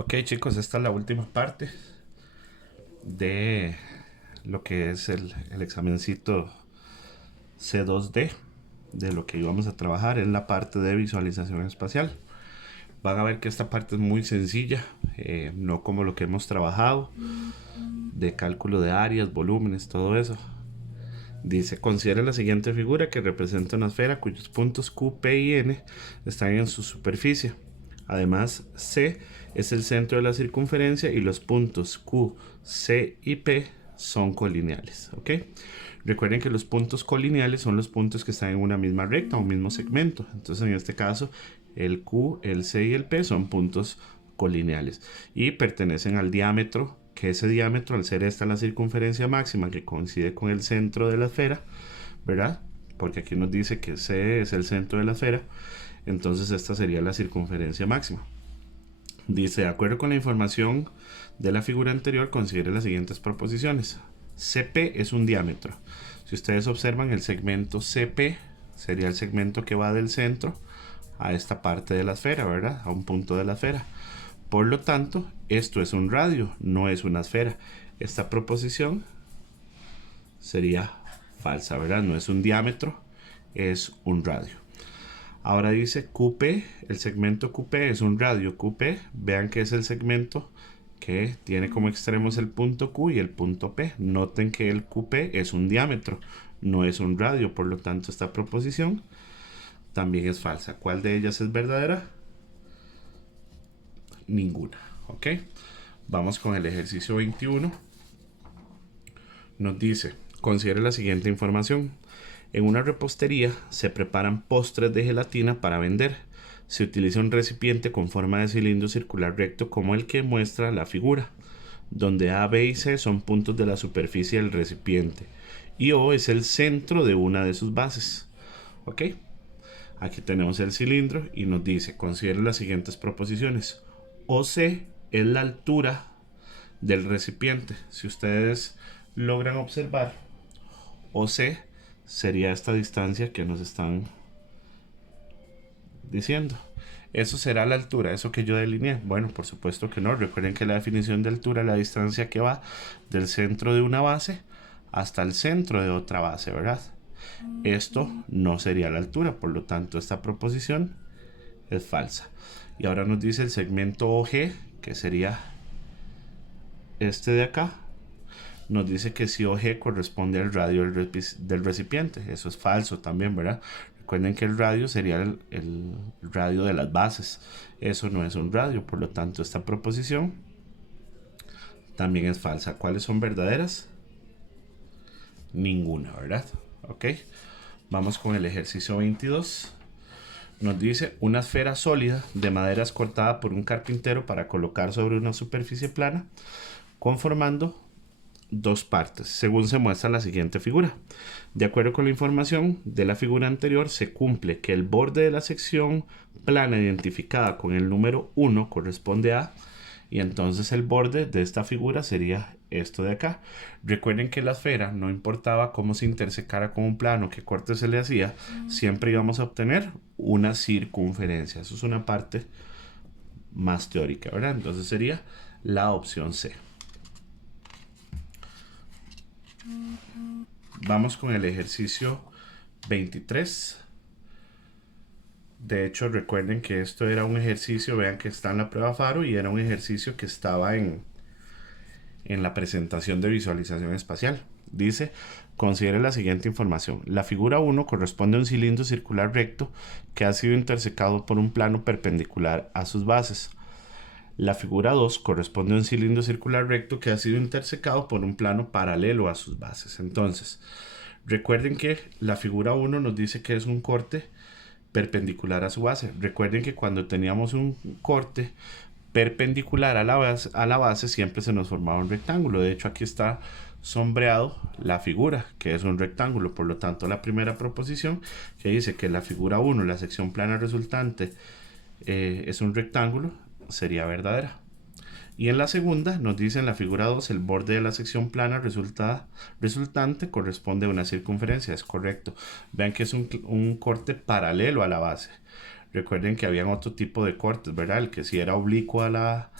Ok, chicos, esta es la última parte de lo que es el examencito C2D, de lo que íbamos a trabajar en la parte de visualización espacial. Van a ver que esta parte es muy sencilla, no como lo que hemos trabajado de cálculo de áreas, volúmenes, todo eso. Dice, considere la siguiente figura que representa una esfera cuyos puntos Q, P y N están en su superficie. Además, C es el centro de la circunferencia y los puntos Q, C y P son colineales. ¿Ok? Recuerden que los puntos colineales son los puntos que están en una misma recta o un mismo segmento. Entonces, en este caso, el Q, el C y el P son puntos colineales y pertenecen al diámetro, que ese diámetro, al ser esta la circunferencia máxima que coincide con el centro de la esfera, ¿verdad? Porque aquí nos dice que C es el centro de la esfera, entonces esta sería la circunferencia máxima. Dice, de acuerdo con la información de la figura anterior, considere las siguientes proposiciones. CP es un diámetro. Si ustedes observan, el segmento CP sería el segmento que va del centro a esta parte de la esfera, ¿verdad? A un punto de la esfera. Por lo tanto, esto es un radio, no es una esfera. Esta proposición sería falsa, ¿verdad? No es un diámetro, es un radio. Ahora dice QP, el segmento QP es un radio QP. Vean que es el segmento que tiene como extremos el punto Q y el punto P. Noten que el QP es un diámetro, no es un radio. Por lo tanto, esta proposición también es falsa. ¿Cuál de ellas es verdadera? Ninguna. ¿Ok? Vamos con el ejercicio 21. Nos dice, considere la siguiente información. En una repostería se preparan postres de gelatina para vender. Se utiliza un recipiente con forma de cilindro circular recto como el que muestra la figura, donde A, B y C son puntos de la superficie del recipiente y O es el centro de una de sus bases. ¿Ok? Aquí tenemos el cilindro y nos dice, considere las siguientes proposiciones. OC es la altura del recipiente. Si ustedes logran observar, OC sería esta distancia que nos están diciendo. ¿Eso será la altura? ¿Eso que yo delineé? Bueno, por supuesto que no. Recuerden que la definición de altura es la distancia que va del centro de una base hasta el centro de otra base, ¿verdad? Esto no sería la altura, por lo tanto esta proposición es falsa. Y ahora nos dice el segmento OG, que sería este de acá. Nos dice que si OG corresponde al radio del recipiente. Eso es falso también, ¿verdad? Recuerden que el radio sería el radio de las bases. Eso no es un radio, por lo tanto esta proposición también es falsa. ¿Cuáles son verdaderas? Ninguna, ¿verdad? Ok. Vamos con el ejercicio 22. Nos dice una esfera sólida de madera es cortada por un carpintero para colocar sobre una superficie plana, conformando dos partes, según se muestra en la siguiente figura. De acuerdo con la información de la figura anterior, se cumple que el borde de la sección plana identificada con el número 1 corresponde a, y entonces el borde de esta figura sería esto de acá. Recuerden que la esfera, no importaba cómo se intersecara con un plano, qué corte se le hacía, siempre íbamos a obtener una circunferencia. Eso es una parte más teórica, ¿verdad? Entonces sería la opción C. Vamos con el ejercicio 23. De hecho, recuerden que esto era un ejercicio, vean que está en la prueba Faro, y era un ejercicio que estaba en la presentación de visualización espacial. Dice, considere la siguiente información. La figura 1 corresponde a un cilindro circular recto que ha sido intersecado por un plano perpendicular a sus bases. La figura 2 corresponde a un cilindro circular recto que ha sido intersecado por un plano paralelo a sus bases. Entonces, recuerden que la figura 1 nos dice que es un corte perpendicular a su base. Recuerden que cuando teníamos un corte perpendicular a la base siempre se nos formaba un rectángulo. De hecho, aquí está sombreado la figura, que es un rectángulo. Por lo tanto, la primera proposición que dice que la figura 1, la sección plana resultante, es un rectángulo, sería verdadera. Y en la segunda nos dice en la figura 2, el borde de la sección plana resultante corresponde a una circunferencia. Es correcto. Vean que es un corte paralelo a la base. Recuerden que habían otro tipo de cortes, ¿verdad? El que si era oblicuo a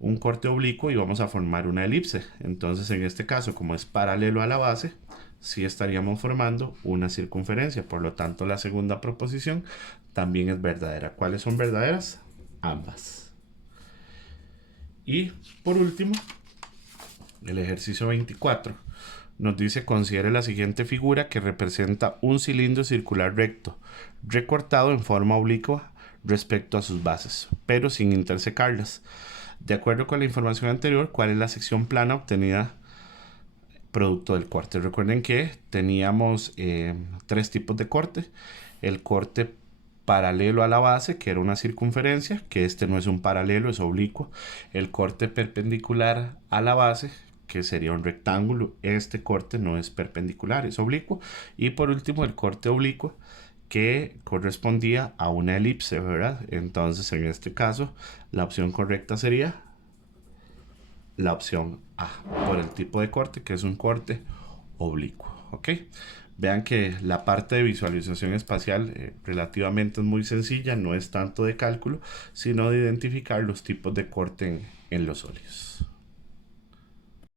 un corte oblicuo y vamos a formar una elipse. Entonces en este caso, como es paralelo a la base, sí estaríamos formando una circunferencia. Por lo tanto, la segunda proposición también es verdadera. ¿Cuáles son verdaderas? Ambas. Y por último, el ejercicio 24 nos dice: considere la siguiente figura que representa un cilindro circular recto, recortado en forma oblicua respecto a sus bases, pero sin intersecarlas. De acuerdo con la información anterior, ¿cuál es la sección plana obtenida producto del corte? Recuerden que teníamos tres tipos de corte. El corte paralelo a la base, que era una circunferencia, que este no es un paralelo, es oblicuo. El corte perpendicular a la base, que sería un rectángulo. Este corte no es perpendicular, es oblicuo. Y por último, el corte oblicuo, que correspondía a una elipse, ¿verdad? Entonces, en este caso, la opción correcta sería la opción A, por el tipo de corte, que es un corte oblicuo. ¿Ok? Vean que la parte de visualización espacial relativamente es muy sencilla, no es tanto de cálculo, sino de identificar los tipos de corte en los sólidos.